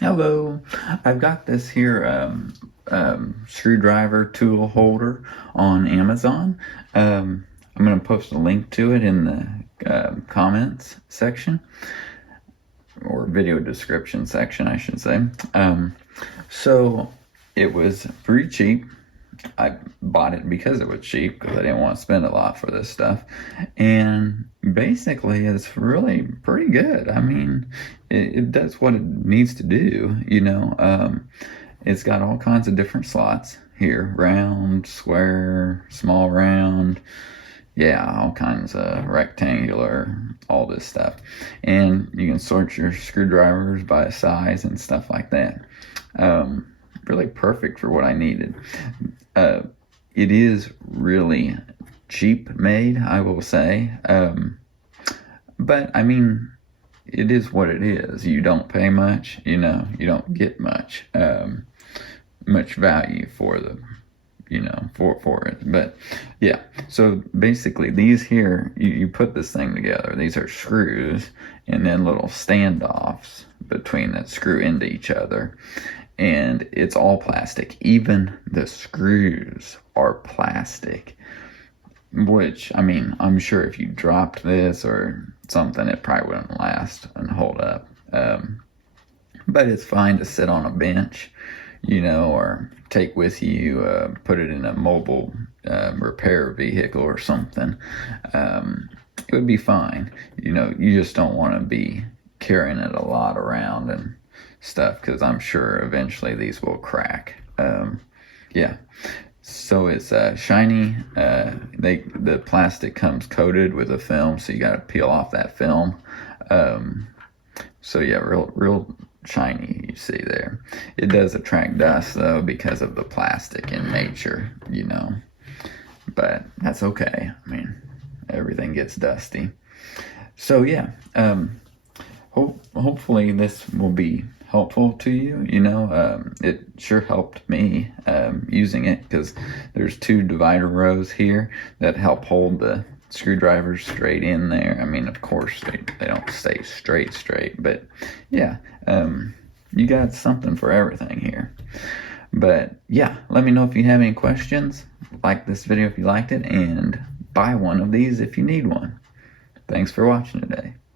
Hello, I've got this here screwdriver tool holder on Amazon. I'm going to post a link to it in the comments section, or video description section, I should say. So it was pretty cheap. I bought it because it was cheap, because I didn't want to spend a lot for this stuff. And basically, it's really pretty good. I mean, it does what it needs to do, you know. It's got all kinds of different slots here: round, square, small round, yeah, all kinds of rectangular, all this stuff. And you can sort your screwdrivers by size and stuff like that. Really perfect for what I needed. It is really cheap made, I will say. But I mean, it is what it is. You don't pay much, you know, you don't get much value for the, for it. But yeah, so basically these here, you put this thing together. These are screws and then little standoffs between that screw into each other. And it's all plastic. Even the screws are plastic. Which, I mean, I'm sure if you dropped this or something, it probably wouldn't last and hold up. But it's fine to sit on a bench, you know, or take with you, put it in a mobile repair vehicle or something. It would be fine. You know, you just don't want to be carrying it a lot around and stuff, because I'm sure eventually these will crack. Yeah. So it's shiny. The plastic comes coated with a film, so you got to peel off that film. So yeah, real shiny, you see there. It does attract dust though because of the plastic in nature, you know. But that's okay. I mean, everything gets dusty. So yeah, hopefully this will be helpful to you. You know, it sure helped me using it, because there's two divider rows here that help hold the screwdrivers straight in there. I mean, of course they don't stay straight, but yeah, you got something for everything here. But yeah, let me know if you have any questions. Like this video if you liked it, and buy one of these if you need one. Thanks for watching today.